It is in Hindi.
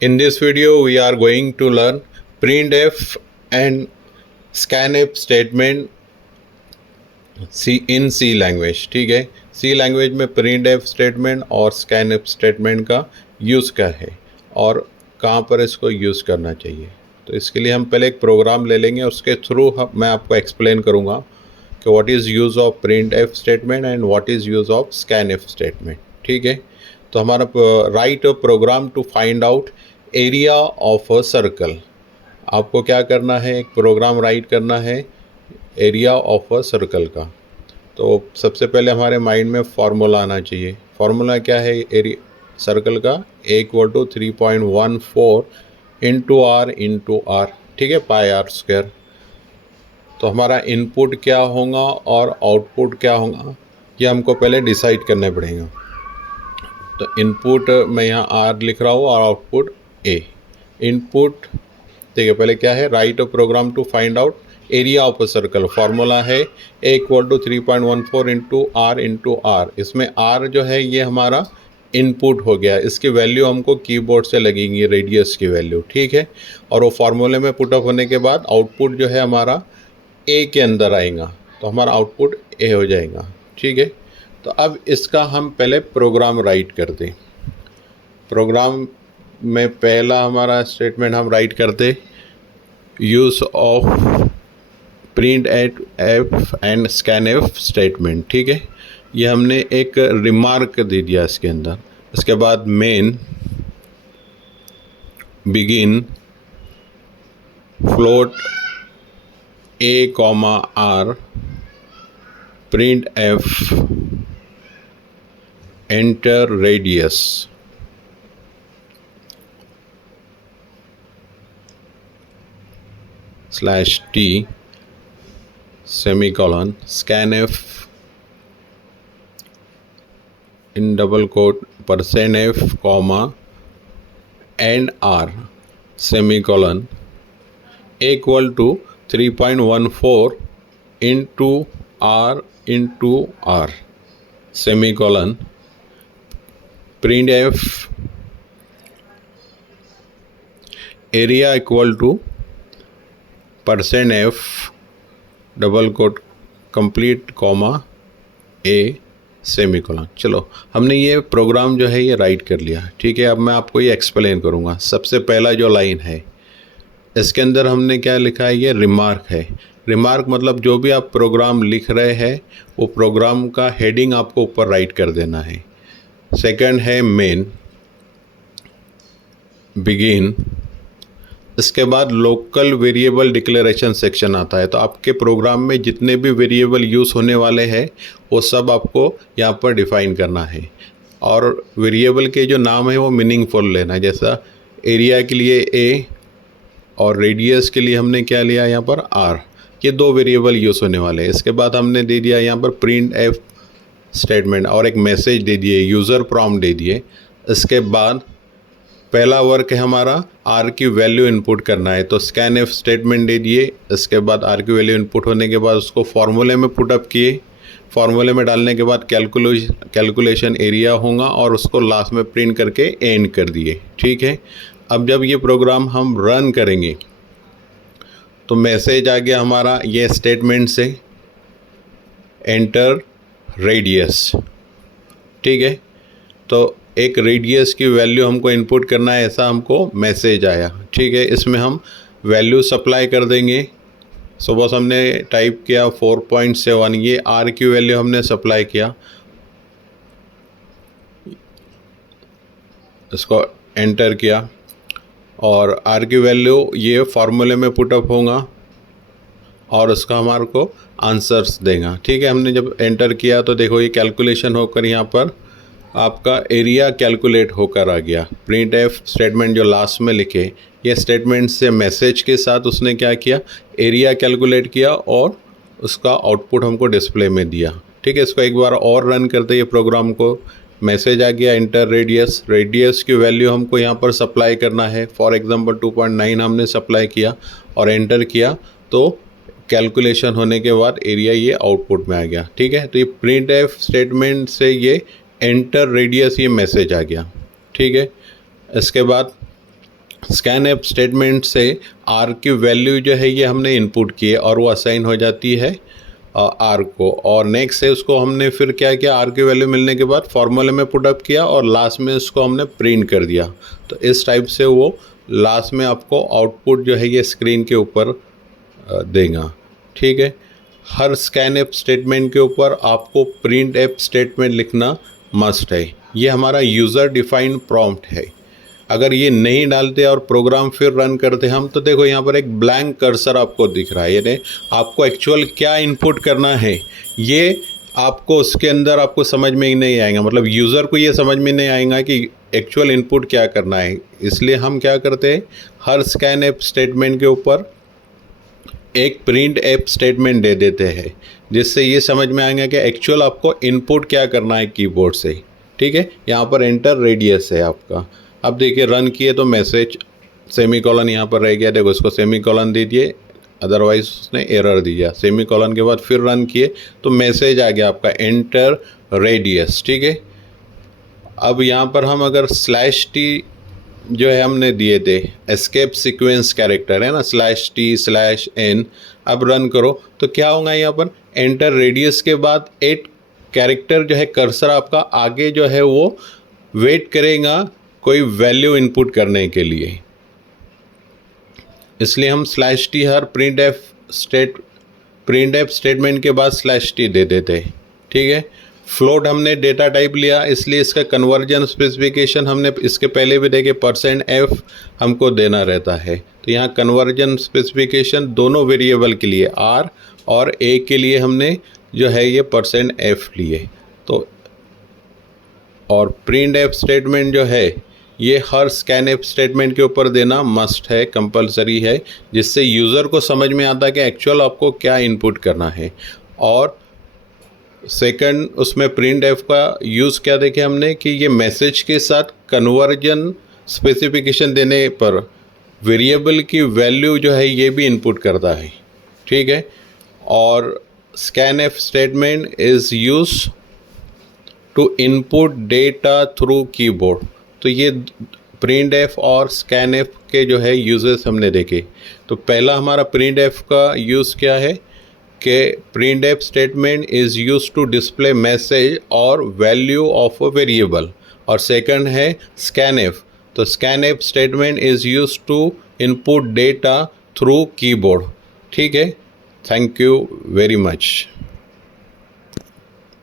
In this video, we are going to learn printf and scanf statement in C language. ठीक है, C लैंग्वेज में printf स्टेटमेंट और scanf स्टेटमेंट का यूज़ क्या है और कहाँ पर इसको यूज़ करना चाहिए। तो इसके लिए हम पहले एक प्रोग्राम ले लेंगे, उसके थ्रू मैं आपको एक्सप्लेन करूँगा कि what is use of printf statement and what is use of scanf statement. ठीक है, तो हमारा write a program to find out area of a circle. आपको क्या करना है, एक प्रोग्राम राइट करना है एरिया ऑफ अ सर्कल का। तो सबसे पहले हमारे माइंड में फार्मूला आना चाहिए। फार्मूला क्या है एरिया सर्कल का, = 3.14 इंटू आर, ठीक है, पाई आर स्क्वायर। तो हमारा इनपुट क्या होगा और आउटपुट क्या होगा, ये हमको पहले डिसाइड करना पड़ेगा। तो इनपुट मैं यहाँ आर लिख रहा हूँ और आउटपुट ए। इनपुट देखिए पहले क्या है, write a program to find out area of a circle. Formula है = 3.14 इंटू आर। इसमें आर जो है ये हमारा इनपुट हो गया, इसकी वैल्यू हमको कीबोर्ड से लगेगी, रेडियस की वैल्यू। ठीक है, और वो फार्मूले में पुटअप होने के बाद आउटपुट जो है हमारा ए के अंदर आएगा, तो हमारा आउटपुट ए हो जाएगा। ठीक है, तो अब इसका हम पहले प्रोग्राम राइट करते। प्रोग्राम में पहला हमारा स्टेटमेंट हम राइट करते, use of printf and scanf statement. ठीक है, ये हमने एक रिमार्क दे दिया इसके अंदर। इसके बाद main begin float a, r printf enter radius /t semicolon scanf in double quote %f and r semicolon = 3.14 into r semicolon printf area = %f double quote complete a semicolon. चलो हमने ये प्रोग्राम जो है ये राइट कर लिया। ठीक है, अब मैं आपको ये एक्सप्लेन करूँगा। सबसे पहला जो लाइन है इसके अंदर हमने क्या लिखा है, ये रिमार्क है। रिमार्क मतलब जो भी आप प्रोग्राम लिख रहे हैं वो प्रोग्राम का हेडिंग आपको ऊपर राइट कर देना है। सेकंड है मेन बिगिन, इसके बाद लोकल वेरिएबल डिक्लेरेशन सेक्शन आता है। तो आपके प्रोग्राम में जितने भी वेरिएबल यूज़ होने वाले हैं वो सब आपको यहाँ पर डिफ़ाइन करना है, और वेरिएबल के जो नाम है वो मीनिंगफुल लेना है। जैसा एरिया के लिए ए और रेडियस के लिए हमने क्या लिया यहाँ पर आर, ये 2 वेरिएबल यूज़ होने वाले हैं। इसके बाद हमने दे दिया यहाँ पर printf स्टेटमेंट और एक मैसेज दे दिए, यूज़र प्रॉम्प्ट दे दिए। इसके बाद पहला वर्क है हमारा आर की वैल्यू इनपुट करना है, तो scanf स्टेटमेंट दे दिए। इसके बाद आर की वैल्यू इनपुट होने के बाद उसको फार्मूले में पुटअप किए। फार्मूले में डालने के बाद कैलकुलेशन एरिया होगा और उसको लास्ट में प्रिंट करके एंड कर दिए। ठीक है, अब जब ये प्रोग्राम हम रन करेंगे तो मैसेज आ गया हमारा ये स्टेटमेंट से, एंटर रेडियस। ठीक है, तो एक रेडियस की वैल्यू हमको इनपुट करना है, ऐसा हमको मैसेज आया। ठीक है, इसमें हम वैल्यू सप्लाई कर देंगे। सपोज हमने टाइप किया 4.7, ये आर की वैल्यू हमने सप्लाई किया, इसको एंटर किया और आर की वैल्यू ये फार्मूले में पुटअप होगा और उसका हमारे को आंसर्स देगा। ठीक है, हमने जब एंटर किया तो देखो ये कैलकुलेशन होकर यहाँ पर आपका एरिया कैलकुलेट होकर आ गया। printf स्टेटमेंट जो लास्ट में लिखे, ये स्टेटमेंट से मैसेज के साथ उसने क्या किया, एरिया कैलकुलेट किया और उसका आउटपुट हमको डिस्प्ले में दिया। ठीक है, इसको एक बार और रन करते ये प्रोग्राम को, मैसेज आ गया एंटर रेडियस की वैल्यू हमको यहाँ पर सप्लाई करना है। फॉर एग्जांपल 2.9 हमने सप्लाई किया और एंटर किया, तो कैलकुलेशन होने के बाद एरिया ये आउटपुट में आ गया। ठीक है, तो ये printf स्टेटमेंट से ये एंटर रेडियस ये मैसेज आ गया। ठीक है, इसके बाद स्कैन एफ स्टेटमेंट से आर की वैल्यू जो है ये हमने इनपुट की है और वो असाइन हो जाती है आर को। और नेक्स्ट है उसको हमने फिर क्या किया, आर की वैल्यू मिलने के बाद फॉर्मूले में पुट अप किया और लास्ट में उसको हमने प्रिंट कर दिया। तो इस टाइप से वो लास्ट में आपको आउटपुट जो है ये स्क्रीन के ऊपर देगा। ठीक है, हर स्कैन एफ स्टेटमेंट के ऊपर आपको प्रिंट एफ स्टेटमेंट लिखना मस्ट है। ये हमारा यूज़र डिफाइंड प्रॉम्प्ट है। अगर ये नहीं डालते और प्रोग्राम फिर रन करते हम, तो देखो यहाँ पर एक ब्लैंक कर्सर आपको दिख रहा है, यानी आपको एक्चुअल क्या इनपुट करना है ये आपको उसके अंदर आपको समझ में ही नहीं आएगा। मतलब यूज़र को ये समझ में नहीं आएगा कि एक्चुअल इनपुट क्या करना है। इसलिए हम क्या करते हैं, हर स्कैन एप स्टेटमेंट के ऊपर एक प्रिंट एप स्टेटमेंट दे देते हैं, जिससे ये समझ में आएगा कि एक्चुअल आपको इनपुट क्या करना है कीबोर्ड से। ठीक है, यहाँ पर एंटर रेडियस है आपका। अब देखिए रन किए तो मैसेज सेमी कॉलन यहाँ पर रह गया, देखो इसको सेमी कॉलन दीजिए, अदरवाइज उसने एरर दिया। सेमी कॉलन के बाद फिर रन किए तो मैसेज आ गया आपका एंटर रेडियस। ठीक है, अब यहाँ पर हम अगर /t जो है हमने दिए थे एस्केप सीक्वेंस कैरेक्टर है ना, /t/n, अब रन करो तो क्या होगा, यहाँ पर एंटर रेडियस के बाद 8 कैरेक्टर जो है कर्सर आपका आगे जो है वो वेट करेगा कोई वैल्यू इनपुट करने के लिए। इसलिए हम /t हर प्रिंट एफ स्टेटमेंट के बाद /t दे देते। ठीक है, फ्लोट हमने डेटा टाइप लिया, इसलिए इसका कन्वर्जन स्पेसिफिकेशन हमने इसके पहले भी देखे %f हमको देना रहता है। तो यहाँ कन्वर्जन स्पेसिफिकेशन दोनों वेरिएबल के लिए r और a के लिए हमने जो है ये %f लिए। तो और प्रिंट एफ स्टेटमेंट जो है ये हर स्कैन एफ स्टेटमेंट के ऊपर देना मस्ट है, कंपलसरी है, जिससे यूज़र को समझ में आता है कि एक्चुअल आपको क्या इनपुट करना है। और सेकंड उसमें प्रिंट एफ का यूज़ क्या देखे हमने कि ये मैसेज के साथ कन्वर्जन स्पेसिफिकेशन देने पर वेरिएबल की वैल्यू जो है ये भी इनपुट करता है। ठीक है, और scanf statement is use to input data through keyboard. तो ये प्रिंट एफ और स्कैन एफ के जो है यूजेस हमने देखे। तो पहला हमारा प्रिंट एफ का यूज़ क्या है कि printf statement is use to display message और वैल्यू ऑफ अ वेरिएबल। और सेकंड है स्कैन एफ, तो scanf statement is use to input data through keyboard. ठीक है, थैंक यू वेरी मच।